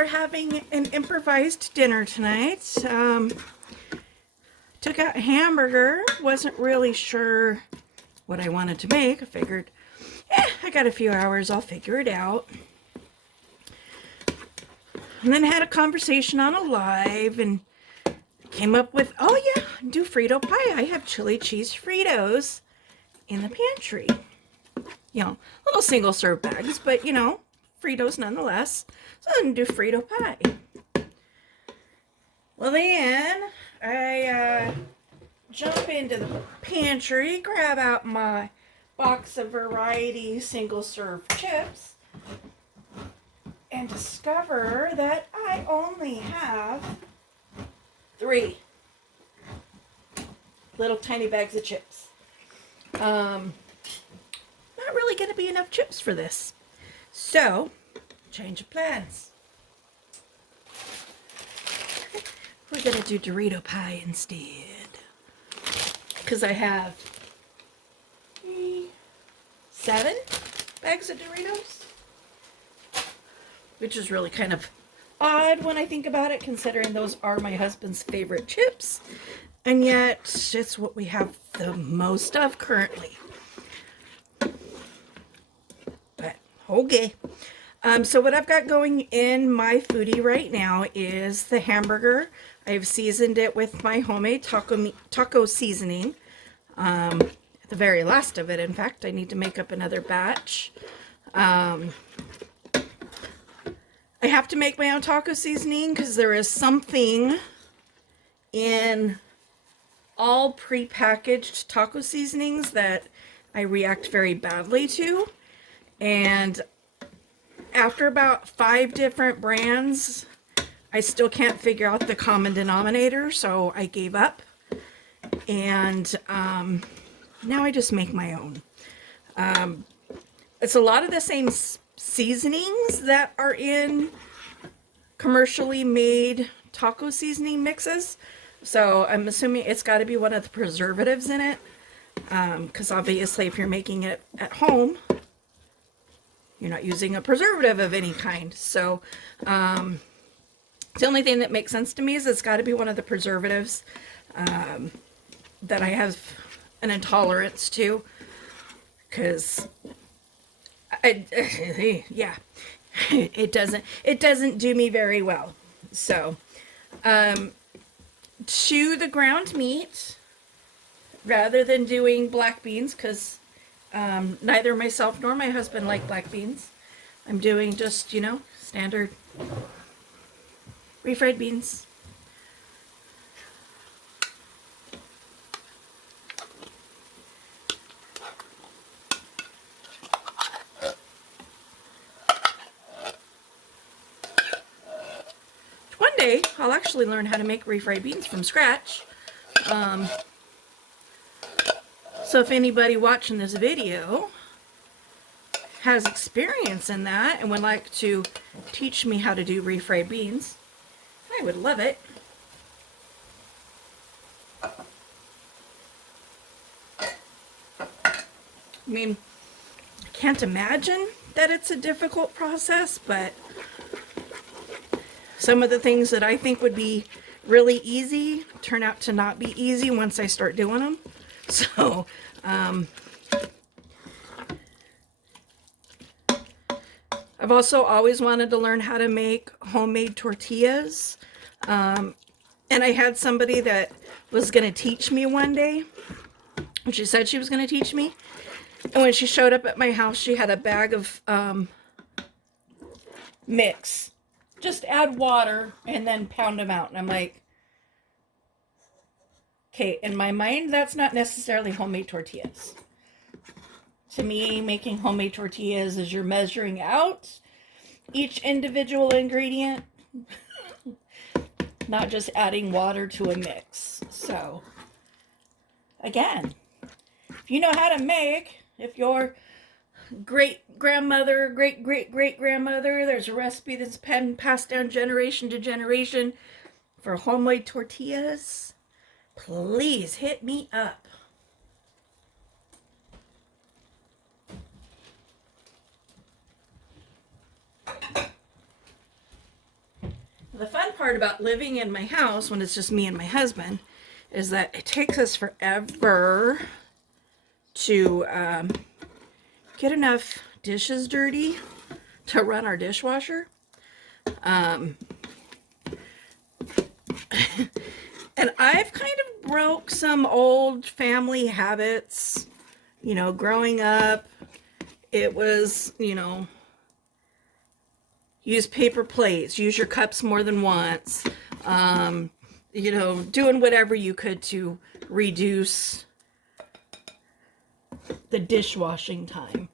we're having an improvised dinner tonight. Took out a hamburger. Wasn't really sure what I wanted to make. I figured, I got a few hours. I'll figure it out. And then had a conversation on a live and came up with, oh yeah, do Frito pie. I have chili cheese Fritos in the pantry. You know, little single serve bags, but you know, Fritos nonetheless. So I'm gonna do Frito pie. Well, then I jump into the pantry, grab out my box of variety single serve chips, and discover that I only have 3 little tiny bags of chips. Not really going to be enough chips for this. So, change of plans. We're going to do Dorito pie instead. Because I have 7 bags of Doritos. Which is really kind of odd when I think about it, considering those are my husband's favorite chips. And yet, it's what we have the most of currently. But, okay. So what I've got going in my foodie right now is the hamburger. I've seasoned it with my homemade taco seasoning. The very last of it, in fact. I need to make up another batch. I have to make my own taco seasoning because there is something in all prepackaged taco seasonings that I react very badly to. And after about 5 different brands, I still can't figure out the common denominator, so I gave up. And now I just make my own. It's a lot of the same seasonings that are in commercially made taco seasoning mixes, so I'm assuming it's got to be one of the preservatives in it, because obviously if you're making it at home, you're not using a preservative of any kind. So the only thing that makes sense to me is it's got to be one of the preservatives that I have an intolerance to, because yeah, it doesn't do me very well. So, to the ground meat, rather than doing black beans, because neither myself nor my husband like black beans, I'm doing just, you know, standard refried beans. One day, I'll actually learn how to make refried beans from scratch. So if anybody watching this video has experience in that and would like to teach me how to do refried beans, I would love it. I mean, I can't imagine that it's a difficult process, but some of the things that I think would be really easy turn out to not be easy once I start doing them. So, I've also always wanted to learn how to make homemade tortillas. And I had somebody that was going to teach me one day. And she said she was going to teach me. And when she showed up at my house, she had a bag of mix. Just add water and then pound them out. And I'm like, okay, in my mind, that's not necessarily homemade tortillas. To me, making homemade tortillas is you're measuring out each individual ingredient, not just adding water to a mix. So, again, if you know how to make, if your great-grandmother, great-great-great-grandmother, there's a recipe that's been passed down generation to generation for homemade tortillas, please hit me up. part about living in my house when it's just me and my husband is that it takes us forever to get enough dishes dirty to run our dishwasher. And I've kind of broke some old family habits. You know, growing up, it was, you know, use paper plates, use your cups more than once, you know, doing whatever you could to reduce the dishwashing time.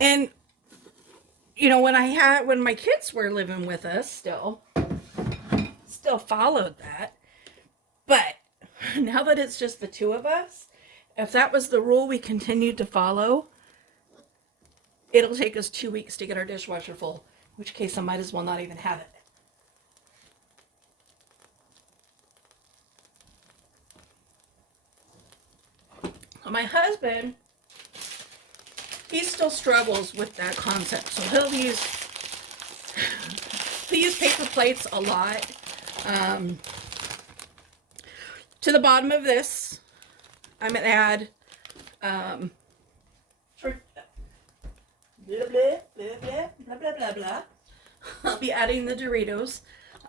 And, you know, when my kids were living with us, still followed that. But now that it's just the two of us, if that was the rule we continued to follow, it'll take us 2 weeks to get our dishwasher full, in which case I might as well not even have it. My husband, he still struggles with that concept, so he'll use paper plates a lot. To the bottom of this, I'm going to add blah, blah, blah, blah, blah, blah, blah. I'll be adding the Doritos.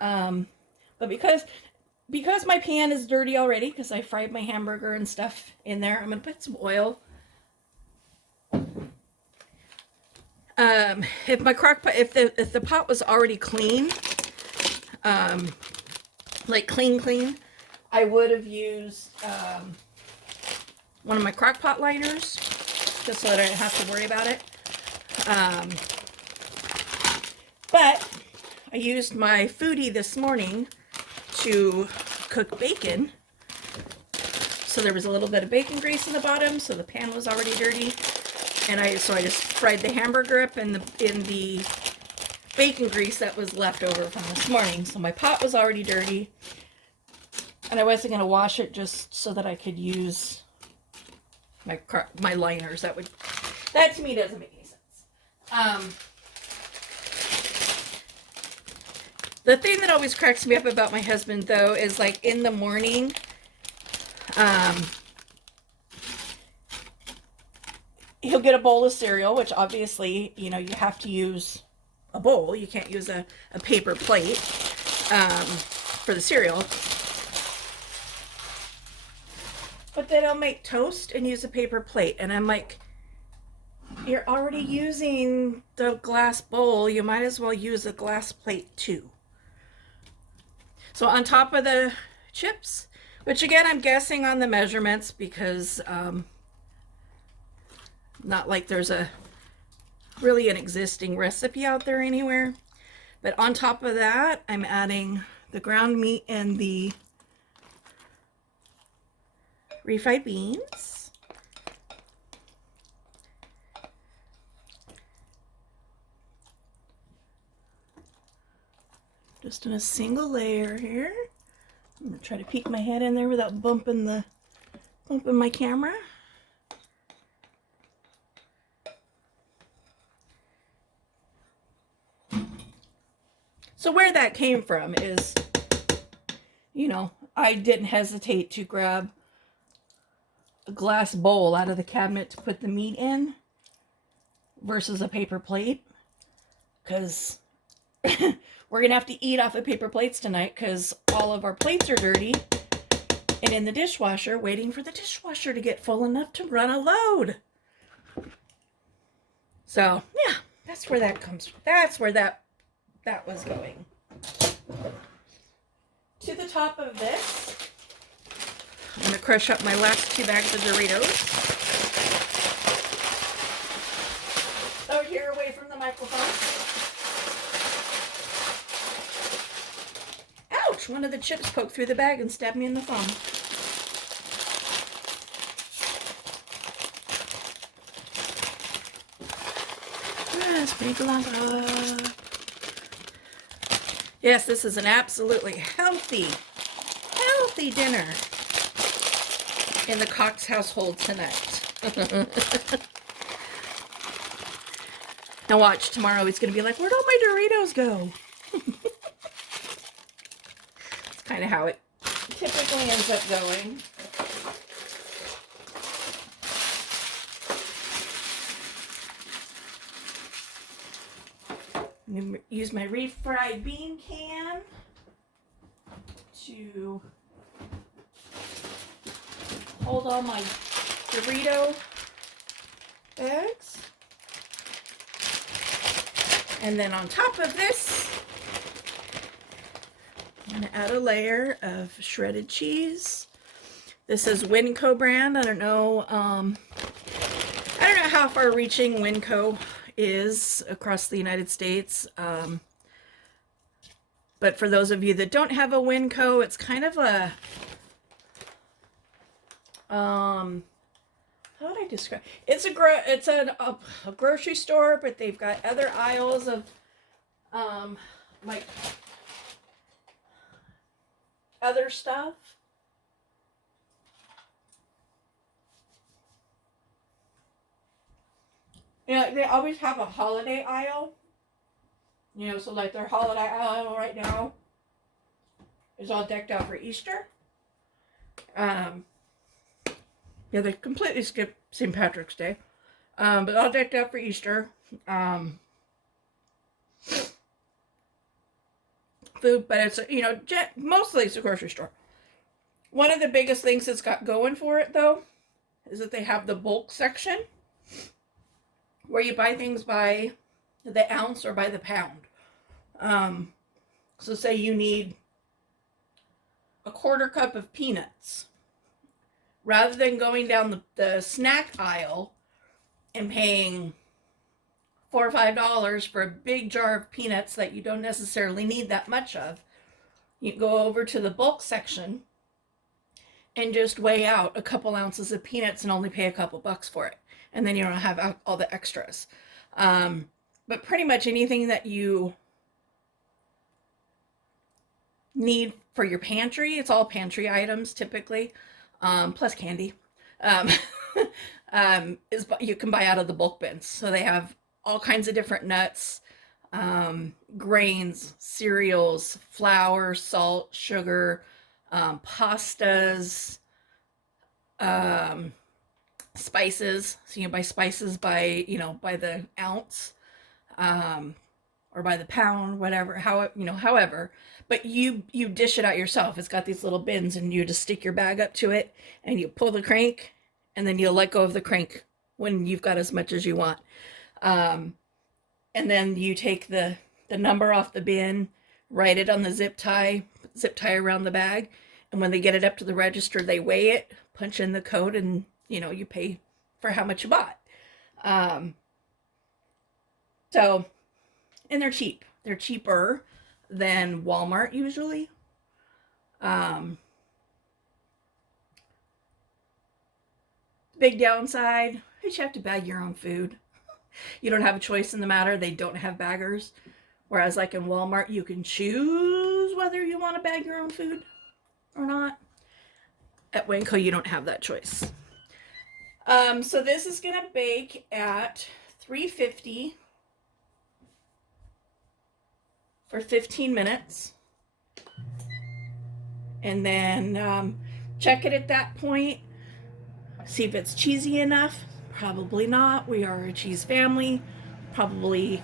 But because my pan is dirty already, because I fried my hamburger and stuff in there, I'm going to put some oil. If my crock pot, if the pot was already clean, like clean, I would have used one of my crock pot liners, just so that I don't have to worry about it. But I used my foodie this morning to cook bacon. So there was a little bit of bacon grease in the bottom, so the pan was already dirty. And I just fried the hamburger up in the bacon grease that was left over from this morning. So my pot was already dirty. And I wasn't going to wash it just so that I could use my liners. That to me doesn't make any sense. The thing that always cracks me up about my husband, though, is like in the morning, he'll get a bowl of cereal, which obviously, you know, you have to use a bowl. You can't use a paper plate for the cereal. But then I'll make toast and use a paper plate. And I'm like, you're already using the glass bowl. You might as well use a glass plate too. So on top of the chips, which again, I'm guessing on the measurements because not like there's really an existing recipe out there anywhere. But on top of that, I'm adding the ground meat and the refried beans. Just in a single layer here. I'm gonna try to peek my head in there without bumping my camera. So where that came from is, you know, I didn't hesitate to grab a glass bowl out of the cabinet to put the meat in versus a paper plate, because we're gonna have to eat off of paper plates tonight because all of our plates are dirty and in the dishwasher, waiting for the dishwasher to get full enough to run a load. So yeah, that's where that comes from. That's where that was going. To the top of this, I'm going to crush up my last 2 bags of Doritos. Out here away from the microphone. Ouch! One of the chips poked through the bag and stabbed me in the thumb. Sprinkle on top. Yes, this is an absolutely healthy dinner in the Cox household tonight. Now watch, tomorrow he's going to be like, where'd all my Doritos go? kind of how it typically ends up going. I'm going to use my refried bean can to hold all my Dorito bags. And then on top of this, I'm going to add a layer of shredded cheese. This is Winco brand. I don't know how far reaching Winco is across the United States. But for those of you that don't have a Winco, it's kind of a, how would I describe? It's a grocery store, but they've got other aisles of, like other stuff. Yeah, they always have a holiday aisle. You know, so like their holiday aisle right now is all decked out for Easter. Yeah, they completely skipped St. Patrick's Day. But all decked out for Easter. Food, but it's, you know, mostly it's a grocery store. One of the biggest things it's got going for it, though, is that they have the bulk section where you buy things by the ounce or by the pound. So say you need a quarter cup of peanuts. Rather than going down the snack aisle and paying $4 or $5 for a big jar of peanuts that you don't necessarily need that much of, you go over to the bulk section and just weigh out a couple ounces of peanuts and only pay a couple bucks for it. And then you don't have all the extras. But pretty much anything that you need for your pantry, it's all pantry items typically, plus candy, is you can buy out of the bulk bins. So they have all kinds of different nuts, grains, cereals, flour, salt, sugar, pastas, spices. So you buy spices by the ounce, or by the pound, whatever, however, but you dish it out yourself. It's got these little bins and you just stick your bag up to it and you pull the crank and then you let go of the crank when you've got as much as you want. And then you take the number off the bin, write it on the zip tie around the bag. And when they get it up to the register, they weigh it, punch in the code, and, you pay for how much you bought. So, and they're cheap. They're cheaper than Walmart usually. Big downside is you have to bag your own food. You don't have a choice in the matter. They don't have baggers. Whereas like in Walmart, you can choose whether you want to bag your own food or not. At Winco, you don't have that choice. So this is going to bake at 350 for 15 minutes. And then check it at that point. See if it's cheesy enough. Probably not. We are a cheese family. Probably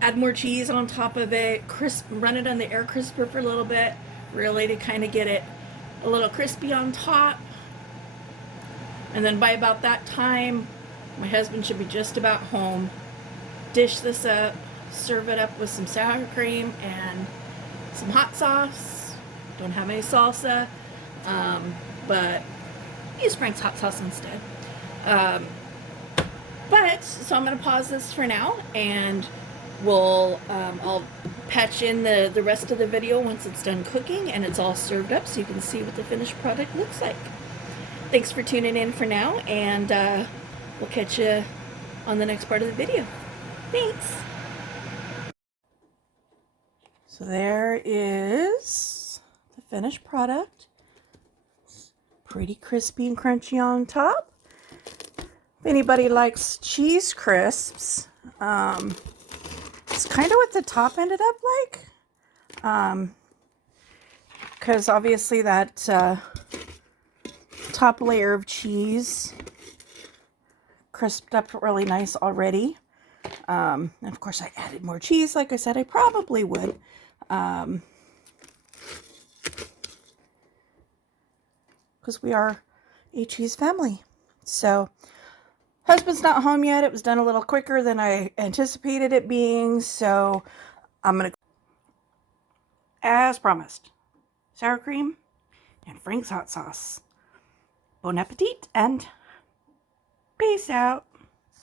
add more cheese on top of it. Run it on the air crisper for a little bit. Really to kind of get it a little crispy on top. And then by about that time, my husband should be just about home. Dish this up, serve it up with some sour cream and some hot sauce. Don't have any salsa, but use Frank's hot sauce instead. So I'm going to pause this for now, and I'll patch in the rest of the video once it's done cooking and it's all served up so you can see what the finished product looks like. Thanks for tuning in for now, and we'll catch you on the next part of the video. Thanks. So there is the finished product. It's pretty crispy and crunchy on top. If anybody likes cheese crisps, it's kind of what the top ended up like. because obviously that top layer of cheese crisped up really nice already. And of course I added more cheese, like I said I probably would. Because we are a cheese family. So, husband's not home yet. It was done a little quicker than I anticipated it being. So, I'm going to, as promised, sour cream and Frank's hot sauce. Bon appetit and peace out.